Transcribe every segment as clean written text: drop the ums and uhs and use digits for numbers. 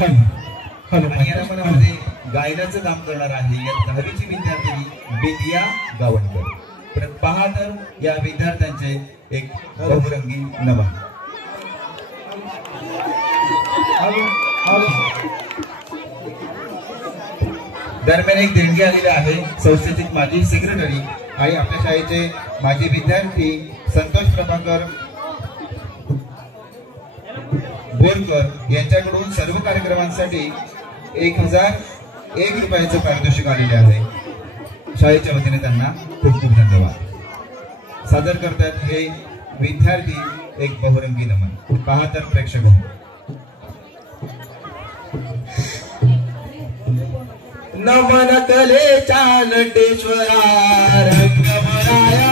आणि या रमणामध्ये गायनाचं काम करणार आहे या 10वीची विद्यार्थिनी बेतिया गावणकर. परत पहा तर या विद्यार्थ्यांचे एक बहुरंगी नमन. दरम्यान एक देणगी आलेली आहे संस्थेचे माजी सेक्रेटरी आणि आपल्या शाळेचे माजी विद्यार्थी संतोष प्रभाकर बोरकर यांच्याकडून सर्व कार्यक्रमांसाठी 1001 रुपयाचं पारितोषिक आलेले आहे. शाळेच्या वतीने त्यांना खूप खूप धन्यवाद. सादर करतात हे विद्यार्थी एक बहुरंगी नमन. पहा तर प्रेक्षक हो. नमन कलेच्या नटेश्वरा रंगभराया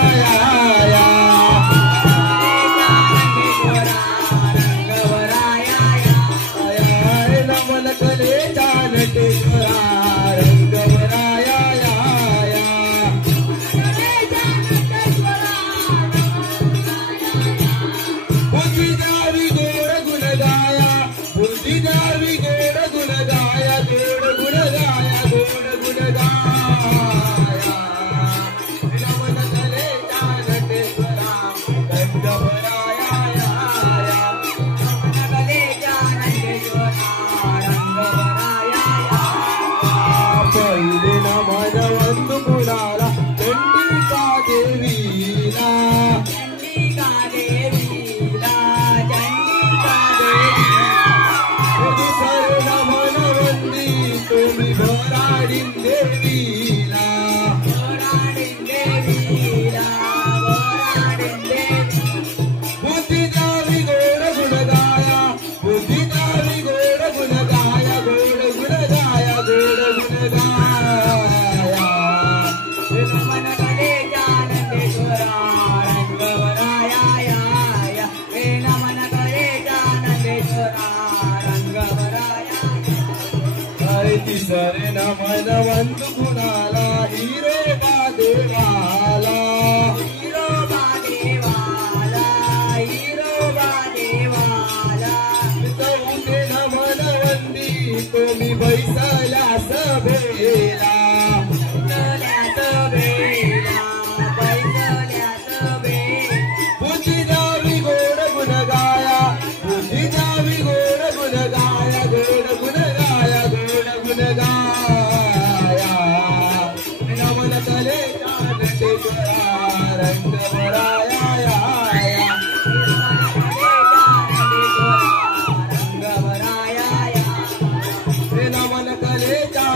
नमन कलेच्या नटेश्वरा रंगभराया बुद्धी द्यावी गोड गुण गाया बुद्धी द्यावी गोड गुण गाया गोड गुण गाया गोड गुण गाया नमन कलेच्या नटेश्वरा रंगभराया नमन कलेच्या नटेश्वरा रंगभराया पहिले नमन वंदू कुणाला चंडिका देवीला चंडिका देवीला चंडिका देवीला दुसरे नमन वंदी तुम्ही भराडीन देवीला भराडीन देवीला भराडीन देवीला बुद्धी द्यावी गोड गुण गाया बुद्धी द्यावी गोड गुण गाया गोड गुण गाया गोड गुण गाया नमन कलेच्या नटेश्वरा रंगभराया हे नमन कलेच्या नटेश्वरा रंगभराया तिसरे नमन वंदू कुणाला हिरोबा देवाला हिरोबा देवाला हिरोबा देवाला चौथे नमन वंदी तुम्ही बैसल्या सभेला बैसल्या सभेला बैसल्या सभेला बुद्धी द्यावी गोड गुण गाया बुद्धी द्यावी गोड गुण गाया गोड गुण गाया गोड गुण गाया नमन कलेच्या नटेश्वरा रंगभराया नमन कलेच्या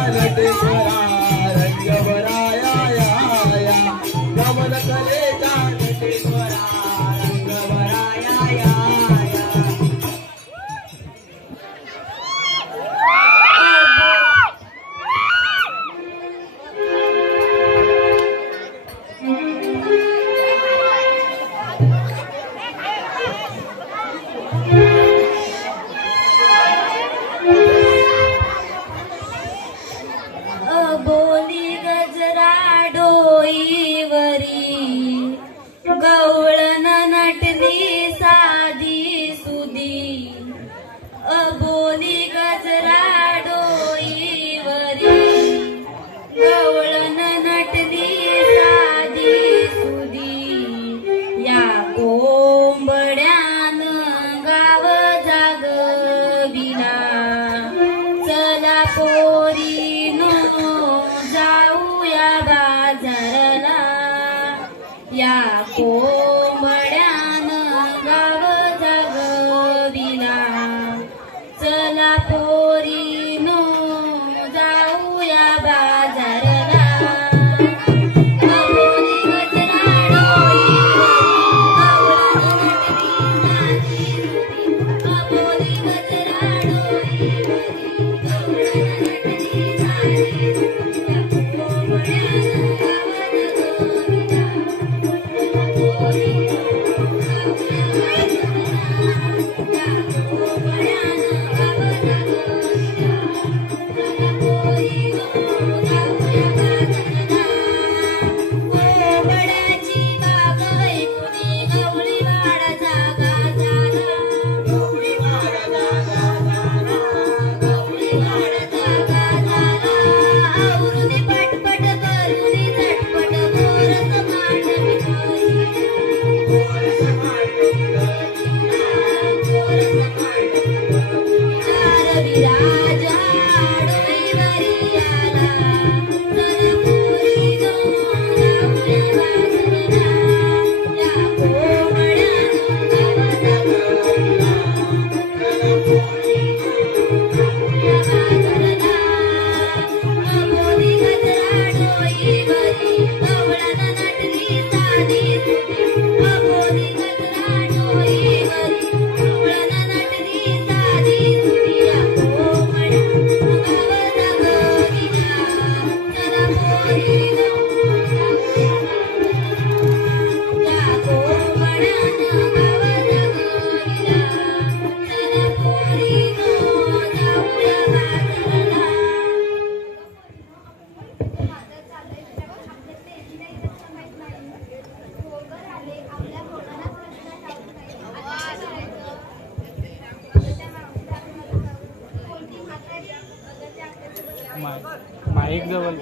माईक जवळ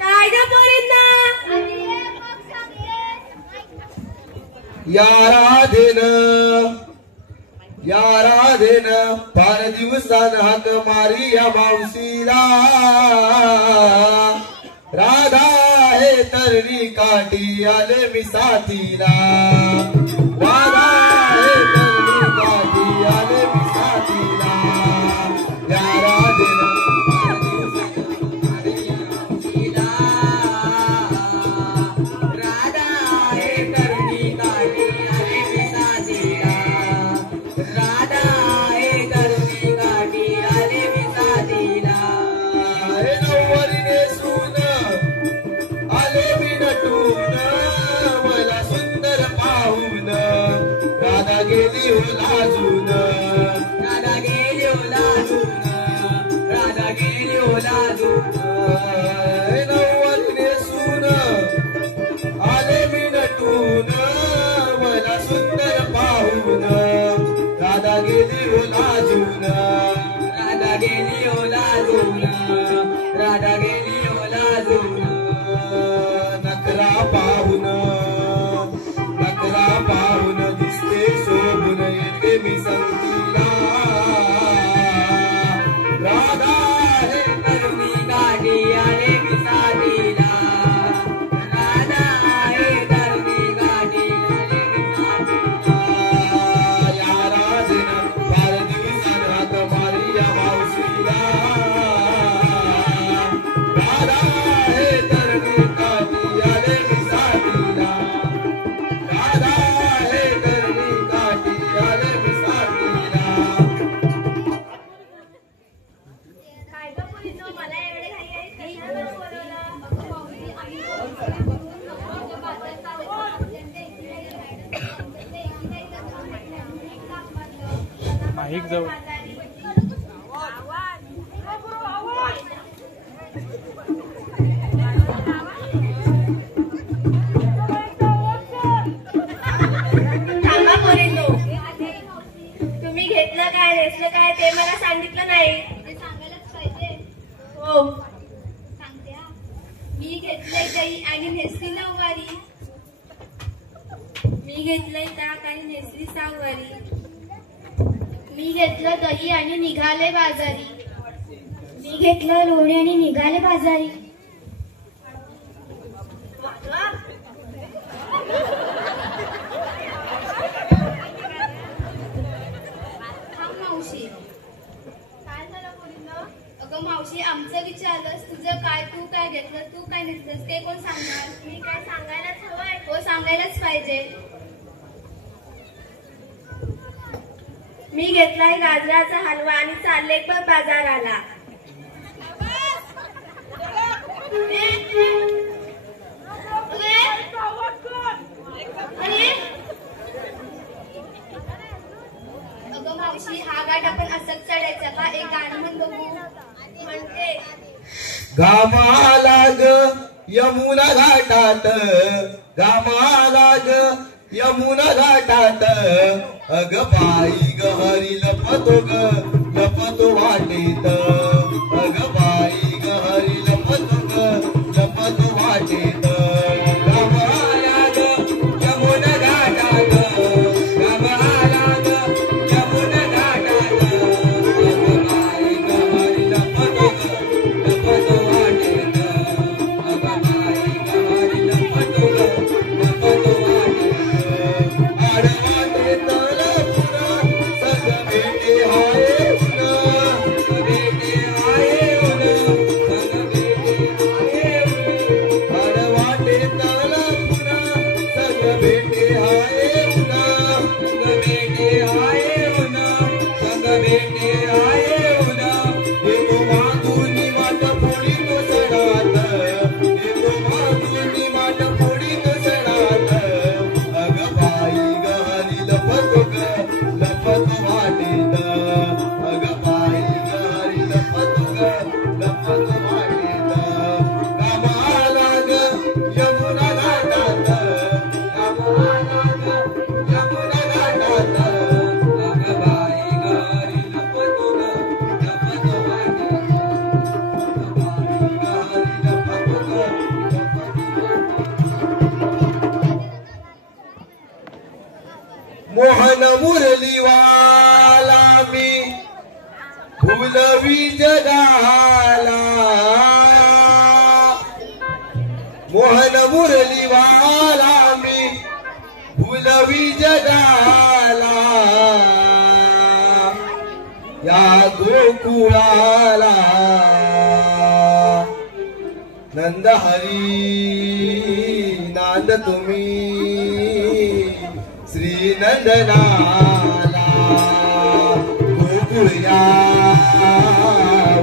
काय ग पोरींना या राधेन फार दिवसान हाक मारी या मावशीला राधा हे तरणी काठी आले मी साथीला राधा हे तरणी काठी आले मी साथीला या राधेन फार दिवसान मारी या मावशीला राधा हे तरणी काठी आले मी साथीला राधा हे तरणी काठी आले मी साथीला हे नवरीने सून आले मी नटून मला सुंदर पाहून राधा गेली हो लाजून राधा गेली हो लाजून राधा गेली हो लाजून हे नवरीने सून आले मी नटून मला सुंदर पाहून राधा गेली हो लाजून राधा गेली हो लाजून राधा गेली हो लाजून नकरा पाहून दिसते शोभून येते मी संगतीला राधा हे तरुणी गाडी आले मी साथीला राधा हे तरुणी गाडी आले मी साथीला या राधेन फार दिवसान हाक मारी या मावशीला राधा हे तरुणी गाडी आले मी साथीला राधा हे तरुणी गाडी आले मी साथीला काय ग पोरींनो मला एवढे घाई आहे कशाला बोलवलं माईक जवळ थांबा पोरींनो तुम्ही घेतलं काय नेसलं काय ते मला सांगितलं नाही ते सांगायलाच पाहिजे. हो सांगते हा. मी घेतलंय दही आणि नेसली नऊवारी. मी घेतलंय ताक आणि नेसली सहावारी मी घेतलं दही आणि निघाले बाजारी. मी घेतलं लोणी आणि निघाले बाजारी थांब मावशी. काय झालं पोरींनो अगं मावशी आमचं विचारलंस तुझं काय, तू काय घेतलं, तू काय नेसलंस ते कोण सांगणार? मी काय सांगायलाच हवंय हो सांगायलाच पाहिजे. मी घेतलाय गाजराचा हलवा आणि चालले पण बाजाराला अगं मावशी हा गाठ आपण असंच चढायचा का? एक गाणं म्हण बघू. म्हणते गामाला ग यमुना घाटात गामाला ग यमुना घाटात अग बाई ग हरी लपतो वाटेत अग बाई ग हरी लपतो वाटेत गामाला ग यमुना घाटात गामाला ग यमुना घाटात अग बाई ग हरी लपतो वाटेत अग बाई ग हरी लपतो वाटेत आडवाटे तल पुन्हा सग भेटे हाय पुन्हा भेटे हाय सग भेटे हाय आडवाटे तल पुन्हा सग भेटे हाय पुन्हा सग भेटे हाय सग भेटे हाय येतो मागुनी वाट फोडी तो सडात येतो मागुनी वाट फोडी तो सडात अग बाई ग हरी लपतो वाटेत अग बाई ग हरी लपतो वाटेत गामाला ग यमुना घाटात मुरलीवाला मी फुलवी जगाला मोहन मुरलीवाला मी फुलवी जगाला या गोकुळाला नंदहरी नांद तुम्ही श्री नंदनाला गोकुळया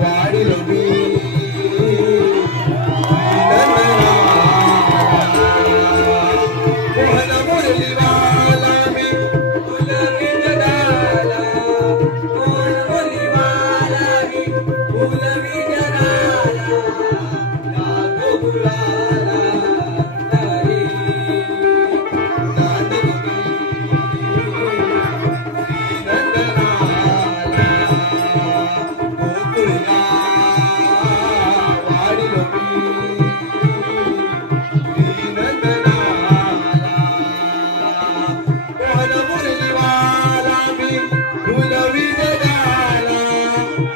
वाढिलो मी मोहन मुरलीवाला मी फुलवी जगाला मोहन मुरलीवाला मी फुलवी जगाला या गोकुळाला हरी नांद तुम्ही श्री नंदनाला गोकुळया वाढिलो मी श्री नंदनाला मोहन मुरलीवाला मी फुलवी जगाला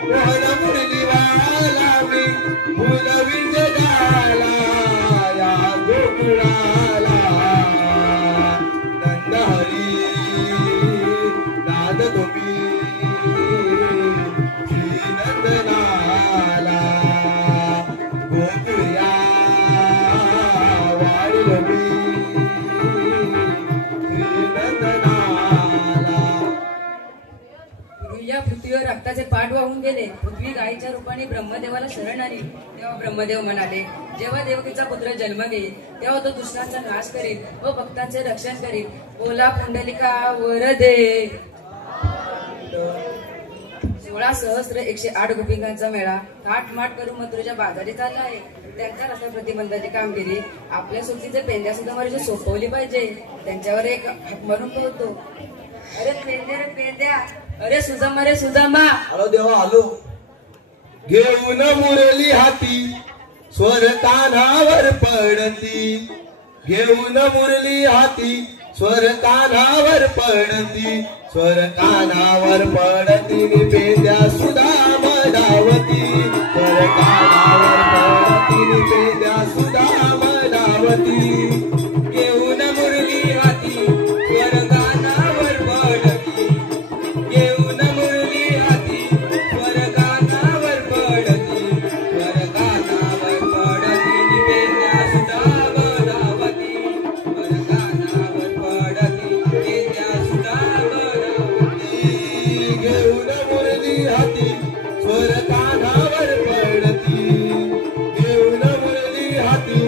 मोहन मुरलीवाला मी फुलवी जगाला या गोकुळाला नंदहरी नाद तुम्ही श्री नंदनाला गोकुळया वाढिलो मी श्री नंदनाला पूर्वी या पृथ्वीवर रक्ताचे पाठ वाहून गेले. पृथ्वी गायीच्या रूपाने ब्रह्मदेवाला शरण आली. तेव्हा ब्रह्मदेव म्हणाले, जेव्हा देवकीचा पुत्र जन्म घेईल तेव्हा तो दुष्टांचा नाश करील व भक्तांचे रक्षण करील. बोला पुंडलिका वरदे. 16,108 गोपिकांचा मेळा थाटमाट करून मथुरेच्या बाजारी चालला आहे. त्यांच्या रस्ता प्रतिबंधाची कामगिरी आपल्या सोबतीचे पेंद्या सुद्धा मला सोपवली पाहिजे. त्यांच्यावर एक हाक मारून पोहतो. अरे पेंद्या रे पेंद्या, अरे सुजामा रे सुजामा. आलो देवा आलो घेऊन मुरली हाती स्वर कानावर पडती घेऊन मुरली हाती स्वर कानावर पडती स्वर कानावर पडती निपेद्या सुधा मडावती स्वर कानावर पडती निपेद्या सुधा मडावती घेऊन मुरली हाती स्वर कानावर पडती घेऊन मुरली हाती स्वर कानावर पडती स्वर कानावर पडती निपेद्या सुधा मडावती स्वर कानावर पडती निपेद्या सुधा मडावती घेऊन मुरली हाती स्वर कानावर पडती घेऊन मुरली हाती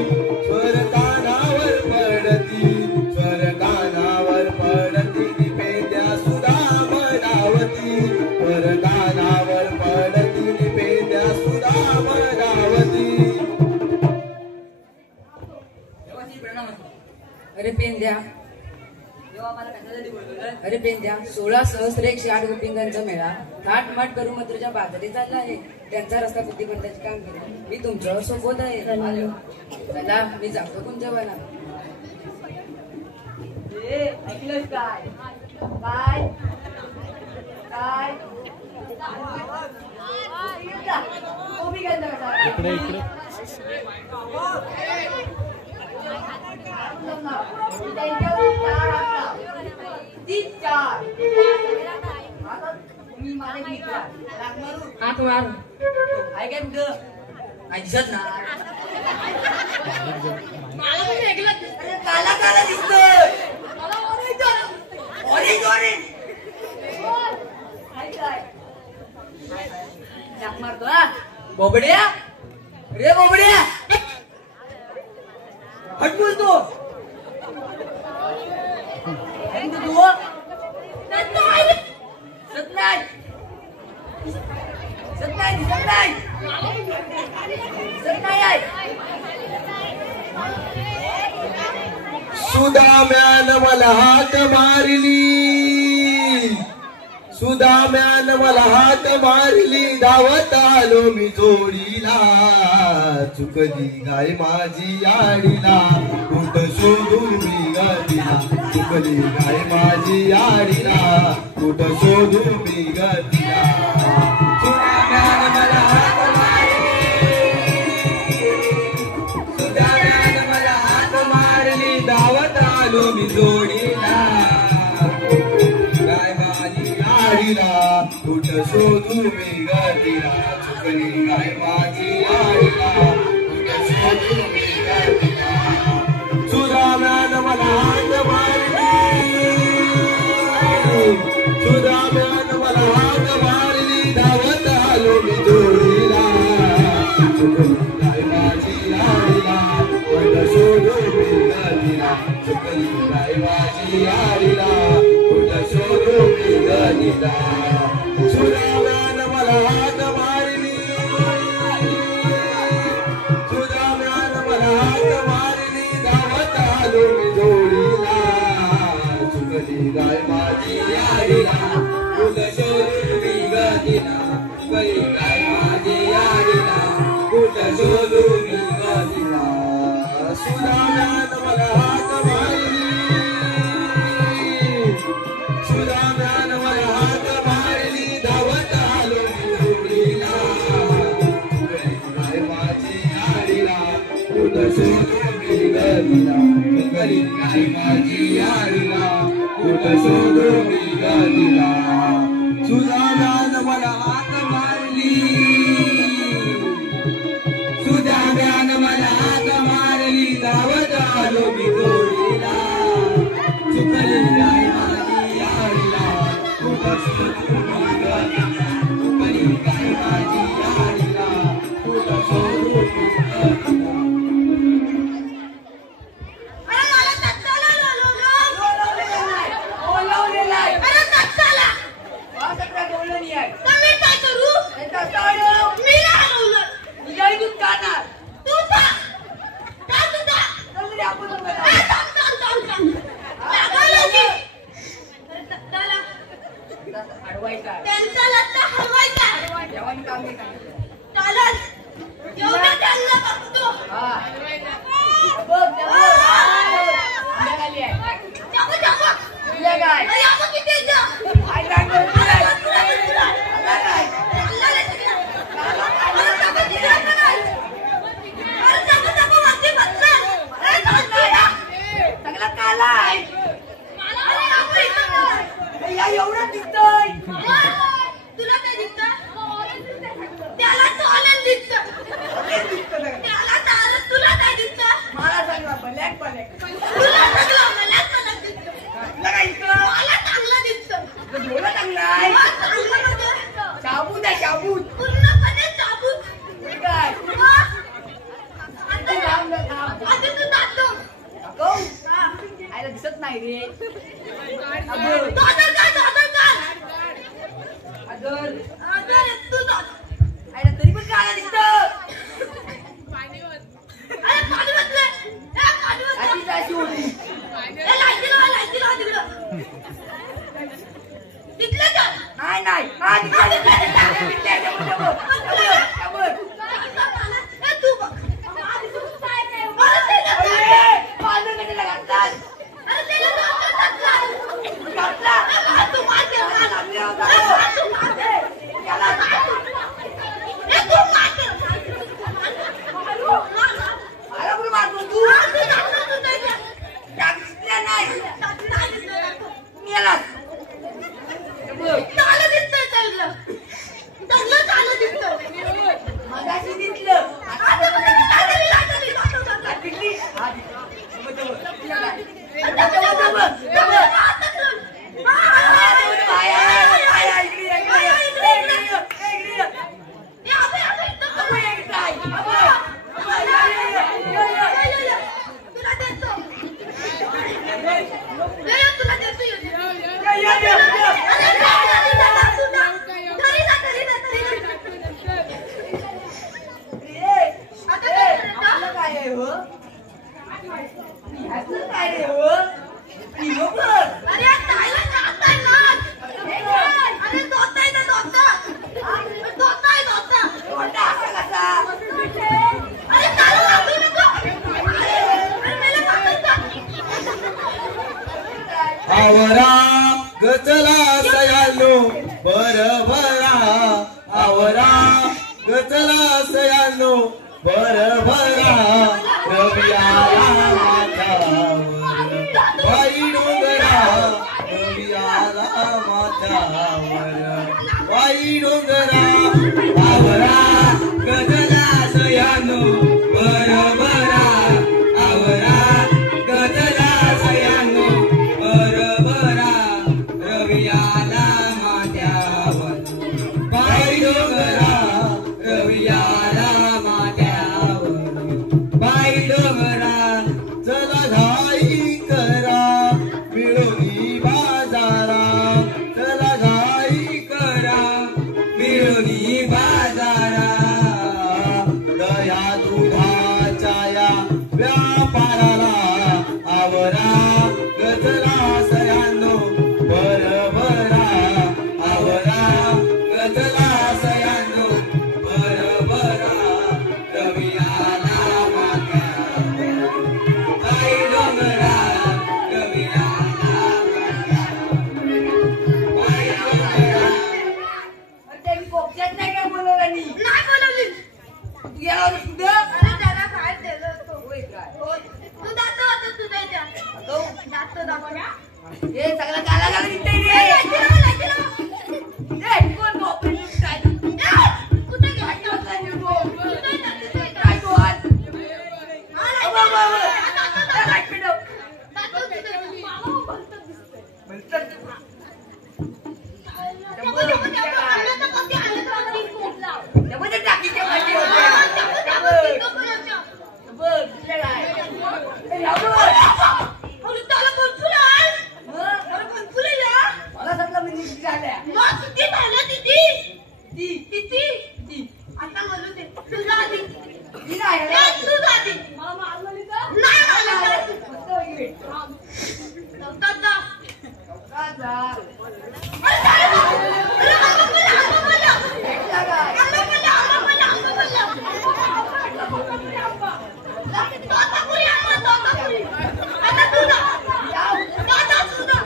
स्वर कानावर पडती स्वर कानावर पडती निपेद्या सुधा मडावती स्वर कानावर पडती निपेद्या सुधा मडावती. अरे पेंद्या, अरे पेंद्या 16,108 गोपिकांचा मेळा थाटमाट करून मथुरेच्या बाजारी चालला आहे. त्यांचा रस्ता प्रतिबंधाची कामगिरी मी तुमच्यावर सोबत आहे. चला मी जातो कुंजवाला. ऐकलंस काय काय काय इकडे इकडे मी माझे मित्र हात मार. काय काय कुठं काय दिसत ना मला पण ऐकलं अरे काला काला दिसतोय ऑरेंज ऑरेंज काय जाक मारतो हा बोबड्या रे बोबड्या हट बोलतो तू सत्नाय सत्नाय सत्नाय सत्नाय सुदाम्यान मला हात मारली सुदाम्यान मला हात मारली धावत आलो मी जोडीला चुकली गाय माझी आडीला कुठ शोधून मी गतीला चुकली गाय माझी आडीला कुठ शोधून मी गतीला सुदाम्यान मला हाक मारली धावत आलो मी जोडीला गाय माझी आडीला कुठ शोधू मी गतीला चुकली गाय माझी आडीला कुठ शोधू मी गतीला सुदाम्यान मला हाक मारली सुदाम्यान मला हाक मारली धावत आलो मी जोडीला चुकली गाय माझी आडीला कुठ शोधू मी गतीला चुकली गाय माझी आडीला कुठ शोधू मी गतीला सुदाम्यान मला हाक मारली सुदाम्यान मला हाक मारली धावत आलो मी जोडीला चुकली गाय माझी आडीला कुठ शोधू मी गतीला चुकली गाय माझी आडीला कुठ शोधू मी गतीला सुदाम्यान मला हाक मारली सुदाम्यान मला हाक मारली धावत आलो मी जोडीला चुकली गाय माझी आडीला कुठ शोधू मी गतीला चुकली गाय माझी आडीला कुठ शोधू मी गतीला सुदाम्यान मला हाक मारली सुदाम्यान मला हाक मारली धावत आलो मी जोडीला चुकली गाय माझी आडीला कुठ शोधू मी गतीला चुकली गाय माझी आडीला कुठ शोधू मी गतीला तुला काय दिसत त्याला चालेल दिसत त्याला चालत तुला काय दिसत मला सांगा ब्लॅक ब्लॅक तुला सगळं ब्लॅक कलर दिसत मला चांगलं दिसत एवढं चांगलं आहे चांगलं म्हणजे शाबूत आहे शाबूत पूर्णपणे साबूत काय आता तू जातो आयला दिसत नाही रे दादर अगर तू जातो आयला तरी पण काय दिसत अरे पाणी वाजले अशीच अशी होती लाईट दिला तिकडं तिथलं का नाही नाही हा तू बघ माझं कशाला घातलास तू अरे आवरा गचला सयानो बरभरा आवरा गचला सयानो बरभरा रवी आला माथ्यावर बाई डोंगरा रवी आला माथ्यावर बाई डोंगरा आवरा गचला सयानो बरभरा आवरा गचला सयानो बरभरा रवी आला माथ्यावर बाई डोंगरा रवी आला माथ्यावर बाई डोंगरा चला घाई करा मिळोनी बाजारा चला घाई करा मिळोनी बाजारा दया दुधाच्या या व्यापाराला आवरा गजला सयानो बरभरा आवरा गजला सयानो बरभरा रवी आला माथ्यावर बाई डोंगरा रवी आला माथ्यावर बाई डोंगरा त्यांनी कोपच्यात नाही काय बोलवलं नाही बोलवली. गेला सुद्धा अरे त्याला काय दिलं होतं? होय काय तू दातो होतं तुझ्या इथे. दातो दाखवण्या. हे सगळं गाला गाला निघतंय रे ए, कोण बापरे, काय? कुठे गेला? काय तो आज? अबा, अबा, अबा. काय लाईट पेटव? म्हणतात. त्यामध्ये टाकीच्या पाठी होत्या. बघ, दुसऱ्या काय? ए, लावलं बघ. मला सगळं म्हणजे किती झाल्या? ती. आता म्हणू दे तुला आधी ती नाही ए, आहे. तूच आधी मला मारलं का? नाही मारलं का? मस्त वगैरे. नव्हता का? चौकाचा. अरे काय बोलू? अरे आम्हा बोला. भेटला काय? आम्हा बोला. तोतापुरी आम्हा, तोतापुरी. आता तुझा. आता तुझा.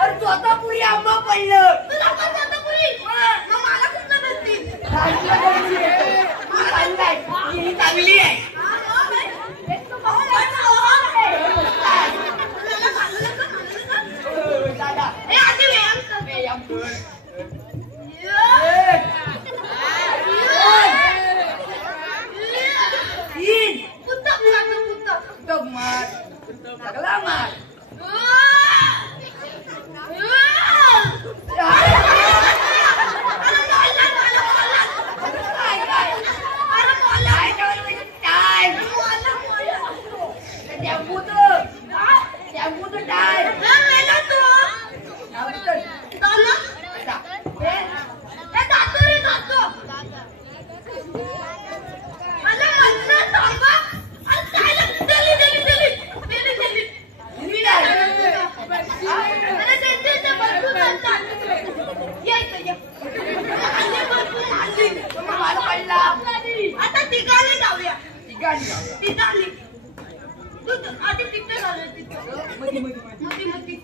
अरे तोतापुरी आंबा पडलं. तुला पण तोतापुरी? मग मला कुठलं नसतील? चांगलं कोणची आहे? तू चांगलं आहे. ही चांगली आहे. एक तो बहुत बड़ा है. तुला खाल्लं का? दादा. ए, आधी व्यायाम कर. व्यायाम कर. ये. तीन. पुस्तक मारतो, पुस्तक. तो मार. सगळा मार. आता तिघांनी जाऊया. ठिकाणी तिघांनी. तू आधी तिथे घालूया तिथे. मधी मधी.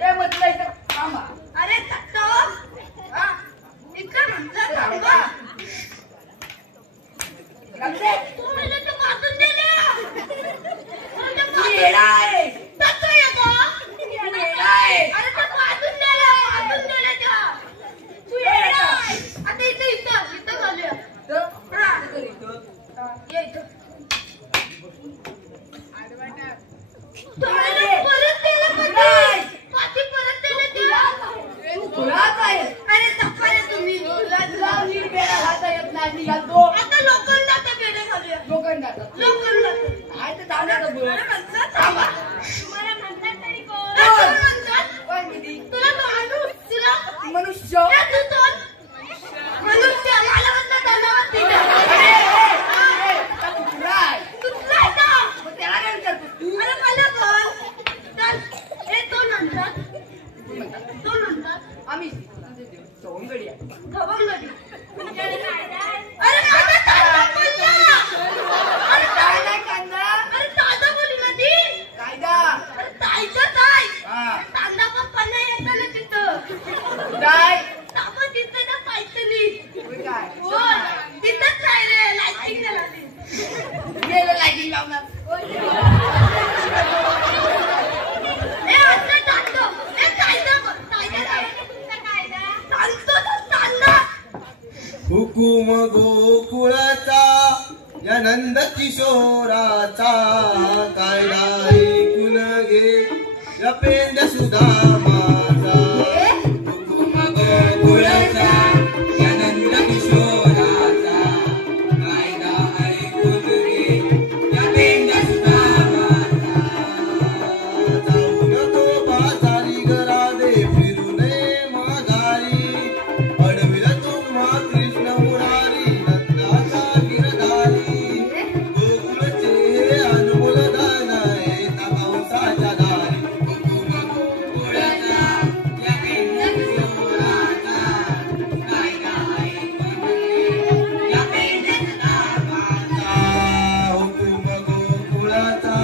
ए मधला इथं थांबा. अरे तत्तो. इथं म्हटलं थांबा. लागले. तू मला तर वाचून दिले. तू येडा आहे. तत्तो येतो. तू येडा आहे. अरे पण वाचून दिले त्या. तू येडा आहे. आता इथं घालूया. तर हा. इथं इथं. ये इथं. तुम्हाला परत दिलं पाठी परत दिलं तिला. तू खुळाच आहे. अरे तप्पारे तुम्ही. तुला नीट बेडा घालता येत नाही. मी घालतो. आता लोखंडाचा बेडे घालूया. लोखंडाचा. लोखंडाचा. काय तर थांबण्याचं बोल. अरे म्हणतात थांबा. तुम्हाला म्हणतात तरी कोण? कोण? कोण म्हणतात? काय म्हणती? तुला माणूस. तुला मनुष्य. ए, तू कोण? मनुष्य. मला म्हणतात जनावर तिला. तू खुळा आहे. तुझला आहे का? मग त्याला काय विचारतो तू? अरे मला कोण? चल. ए, तो म्हणतात. तो म्हणतात. आम्ही सवंगडी आहे. खवंगडी. अरे माझा तांबा पडला. अरे काय नाही कांदा. अरे ताजा बोली मध्ये. या नंद किशोराचा कायदा ऐकून घे या पेंड सुधा माझा हुकुम गोकुळाचा या नंद किशोराचा कायदा ऐकून घे या पेंड सुधा माझा जाऊ नको बाजारी घरादे फिरू नये माघारी अडविल तुम्हा कृष्ण मुरारी नंदाचा गिरधारी गोकुळचे हे अनमोल दान आहे कंसाच्या दारी हुकुम गोकुळाचा या पेंड किशोराचा कायदा ऐकून घे या पेंड सुधा माझा हुकुम गोकुळाचा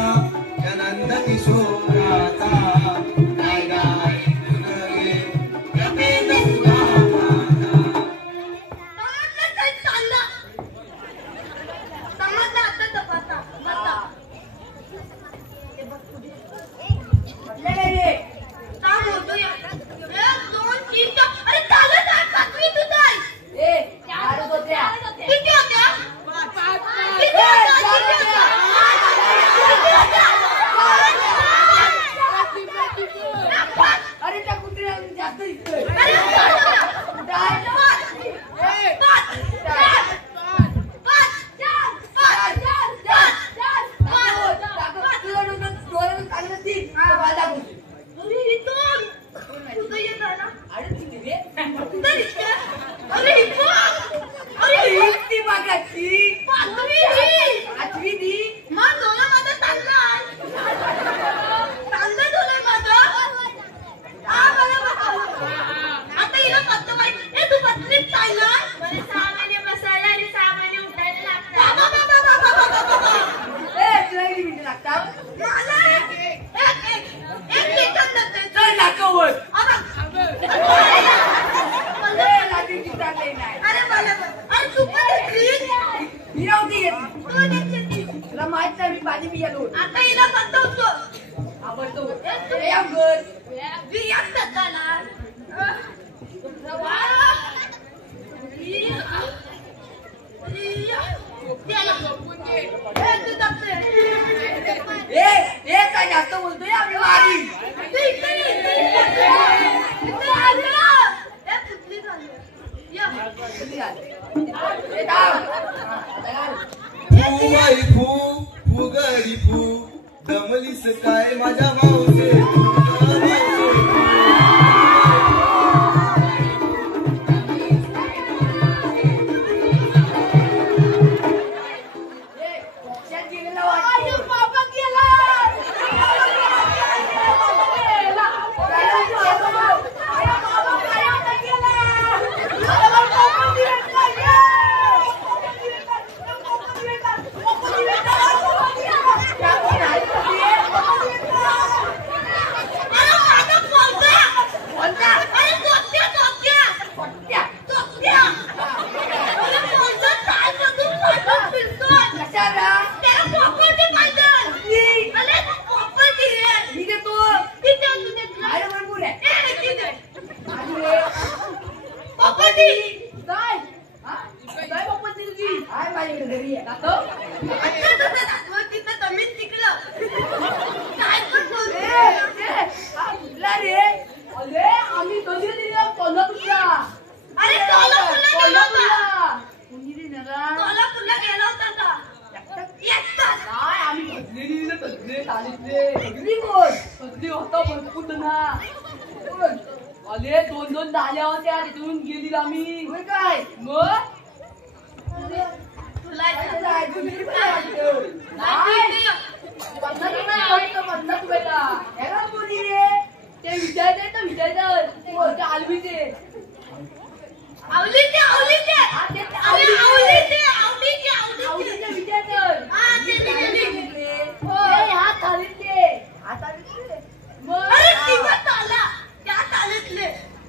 या नंद किशोराचा कायदा ऐकून घे या पेंड सुधा माझा समजलं आता तर बता काम होतोय 1 2 3 4 अरे चालत आहे पाचवी तू जाय किती होत्या किती होत्या अरे त्या कुत्र्या जास्त दिसतोय. तुला माहित नाही मी भाजी बिया लोट आता हिला बतवतो आवडतो ए अंगण बियात सताला ए काय जास्त बोलतोय आम्ही मारी फू बाई फू फुगडी फू दमलीस काय माझ्या मावसे अरे 2 झाल्या होत्या तिथून गेली आम्ही काय मग ते विचारते आलवीचे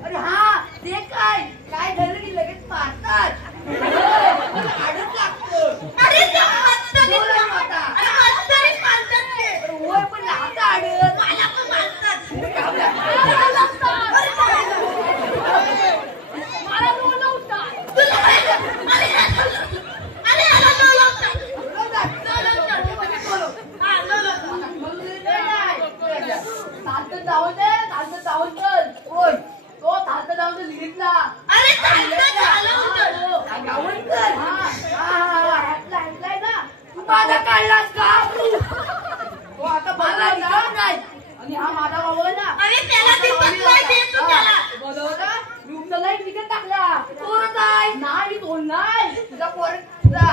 अरे हा ते काय काय झालं की लगेच मारतात आडत लागतं. काढलास का तो आता मला नाही आणि हा माझा बाबा अरे त्याला दिसत नाही देतो त्याला बोलवला रूमचा लाईट निघत टाकला चोरच आहे नाही तो नाही तुझा पोर तुझा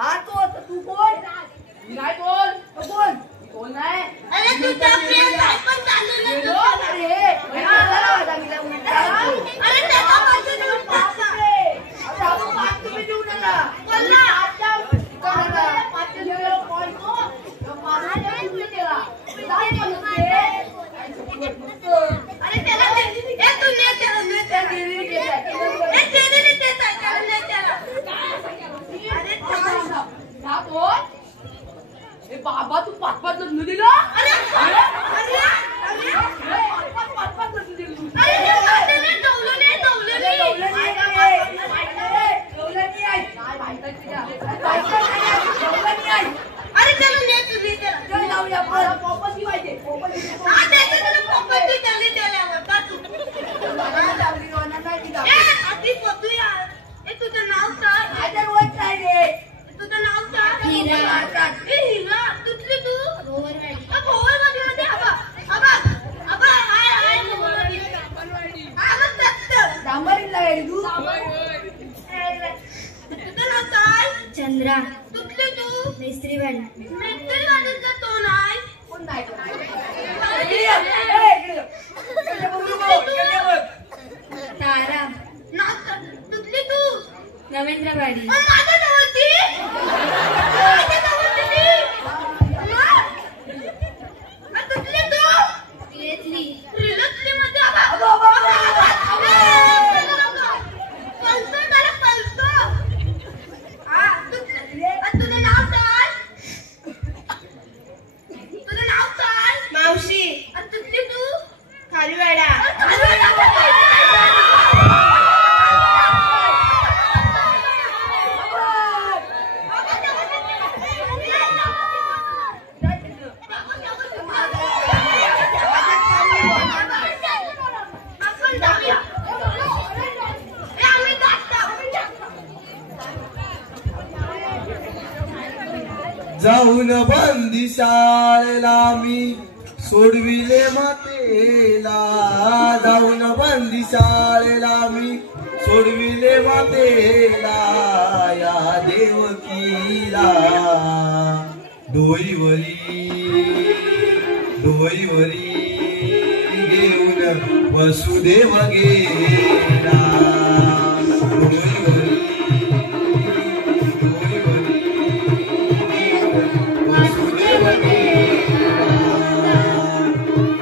हा तो तू कोण मी नाही कोण कोण कोण नाही अरे तुझा प्रेम काय पण चालू अरे अरे त्याला पासून येऊन पासा तुम्ही देऊ नका बोलला अरे त्याला ए तू ने त्याला ने त्याला ए तेने ने देत आहे त्याला ने त्याला अरे बाबा तू पाच लग्न दिलं अरे अरे अरे पाच लग्न दिलं अरे दौलने अरे चलो ने तुम्ही त्याला हा त्याचं तुला प्रॉपर्टी त्याला द्यायला का तू ए आधी पोतू यार ए तुझं नाव काय तुझं नाव काय हिरा तुझली तू भोवरवाडी मध्ये आबा हाय भोवरवाडी आबा तत्त तुझं नाव काय चंद्रा तुझली तू मिस्त्रीवाडी मिस्त्रीवाडीचा तो नाही कोण नाही तारा नाव तुझली तू रवींद्रवाडी माझ्या जवळची तुझली तू इलेतली रिलक्सली मध्ये तुझं नाव काय मावशी तुझली तू खारीवाडा आपण जाऊया आम्ही जाऊन बंदी शाळेला मी सोडविले मातेला जाऊन बंदी शाळेला मी सोडविले मातेला या देवकीला डोईवरी घेऊन वसुदेव गेला डोईवरी वसुदेव गेला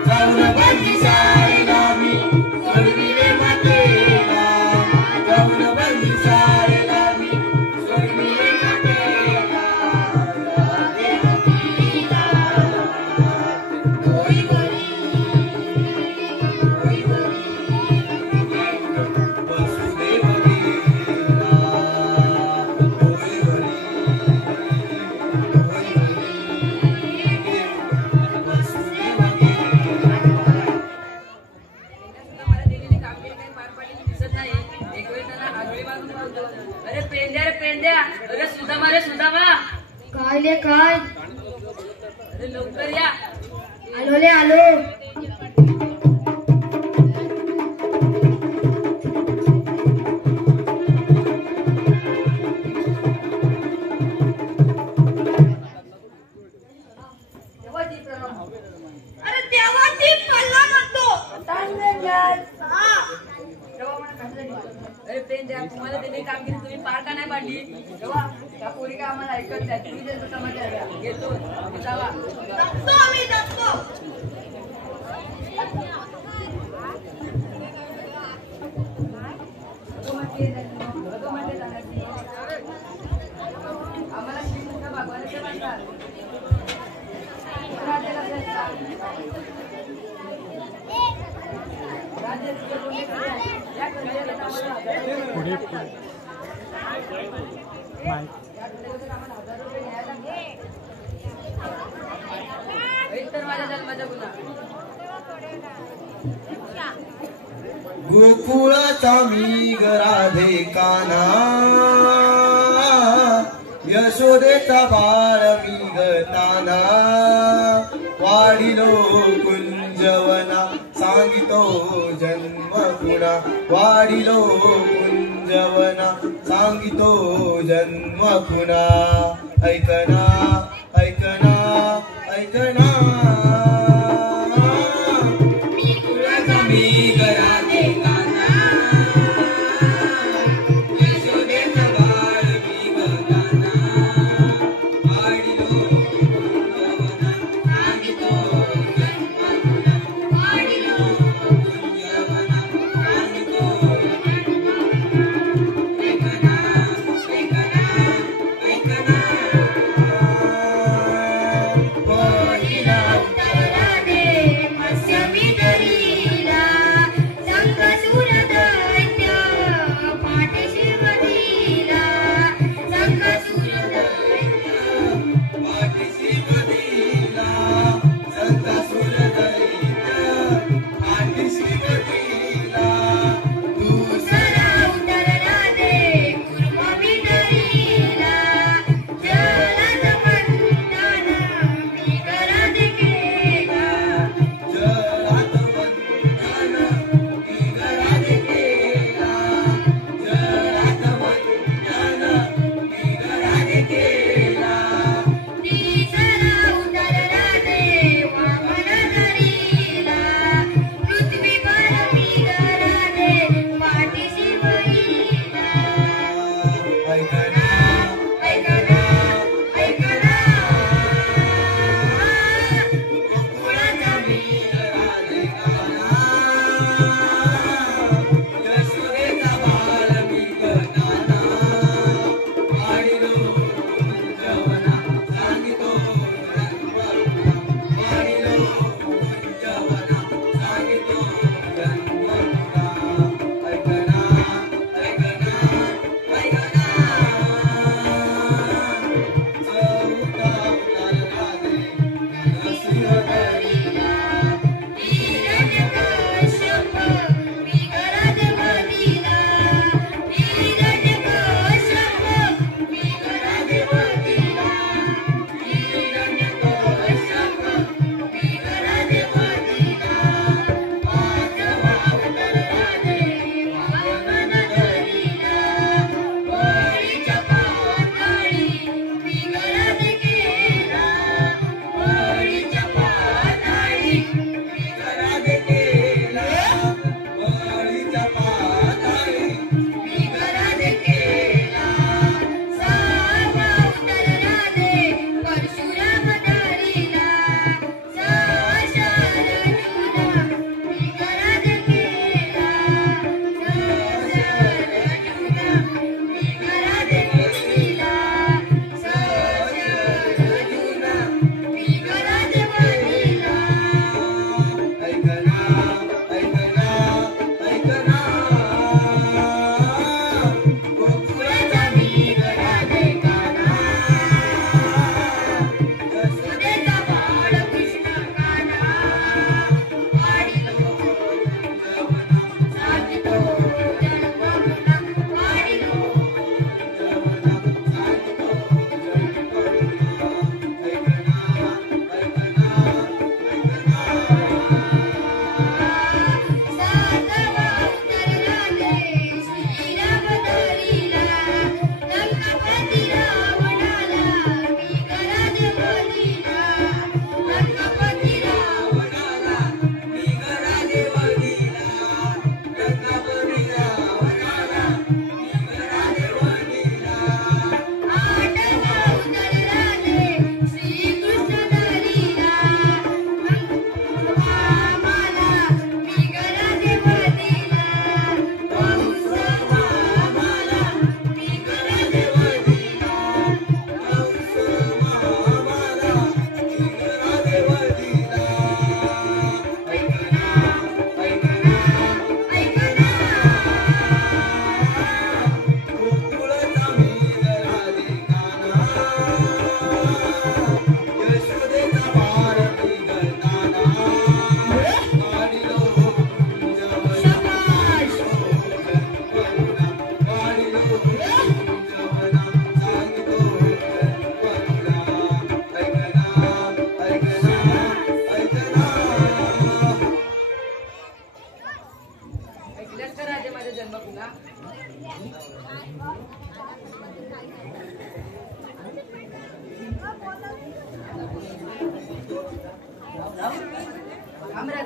जाऊन बंदी शाळेला मी सोडविले मातेला जाऊन बंदी शाळेला मी सोडविले मातेला वसुदेव गेला मला दिलेली कामगिरी काही पार पाडलेली दिसत नाही. एक वेळ त्यांना आगळी मारून बोलतो, अरे पेंद्या अरे सुदामा काय ले काय अरे लवकर या. आलो ले आलो अरे देवाची पल्ला म्हणतो अरे पेंद्या तुम्हाला दिलेली कामगिरी तुम्ही पार का नाही पाडली? त्या पोरी काय आम्हाला ऐकत नाही तुम्ही त्यांचं समाचार द्या. येतो जावा. जगतो आम्ही जगतो आम्हाला श्रीकृष्ण भगवानाचे म्हणतात. तर माझ्या जन्माचा गुन्हा. गोकुळाचा मी राधे काना यशोदेचा बाळ विगताना वाढिलो कुंजवना सांगितो जन्म कुणा वाढिलो कुंजवना सांगितो जन्म कुणा ऐकना ऐकना ऐकना मी तुला मी घराते गाना यशोदेचा बाळ विगताना वाढिलो कुंजवना सांगितो जन्म कुणा वाढिलो कुंजवना सांगितो ऐकना ऐकना ऐकना बोलिला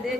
दे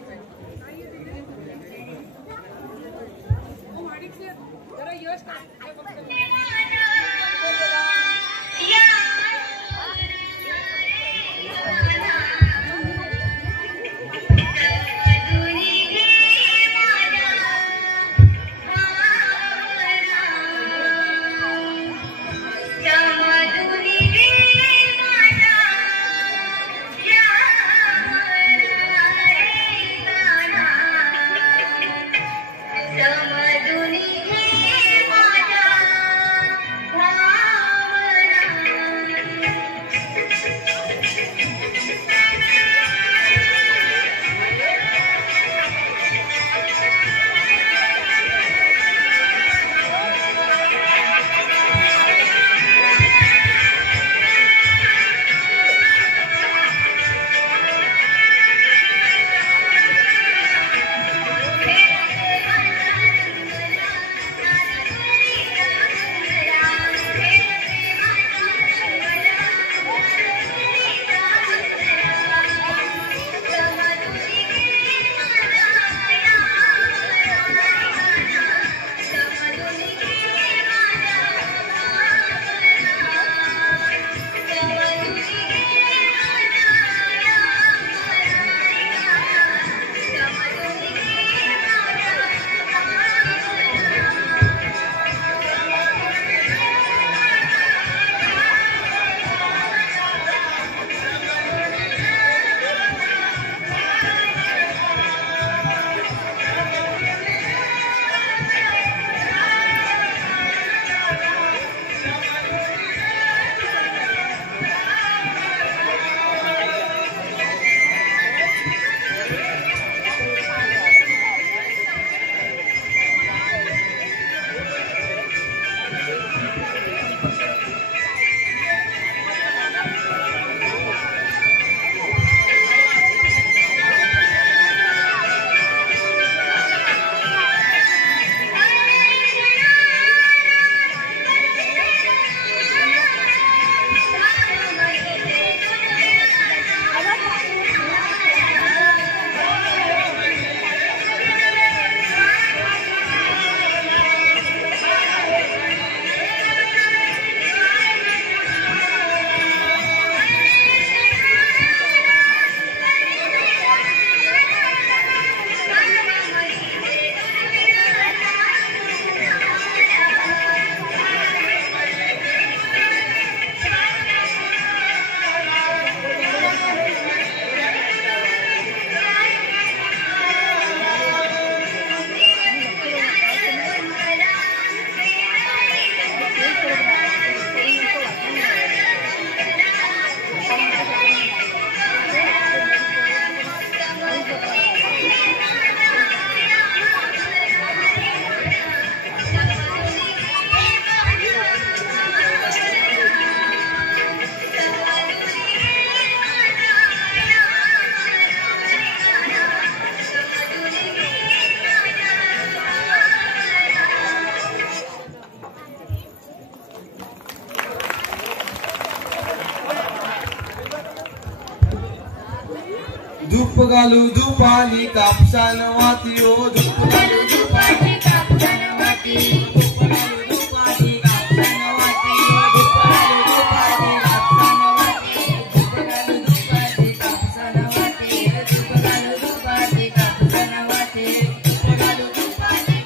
धूप घालू धुपानी कापसान वाती ओ धूप घालू धुपानी कापसान वाती धूप घालू धुपानी कापसान वाती धूप घालू धुपानी कापसान वाती धूप घालू धुपानी कापसान वाती धूप घालू धुपानी कापसान वाती धूप घालू धुपानी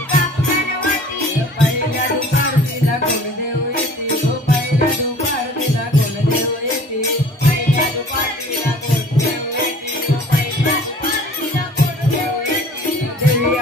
कापसान वाती पहिल्या दुपारतीला कोण देव येते हो पहिल्या दुपारतीला कोण देव येते देवी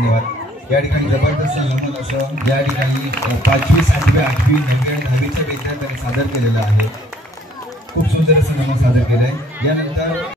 धन्यवाद। या ठिकाणी जबरदस्त नमन असं या ठिकाणी 5वी 7वी 8वी 9वी आणि 10वीच्या विद्यार्थ्यांनी सादर केलेलं आहे। खूप सुंदर असं नमन सादर केलंय। यानंतर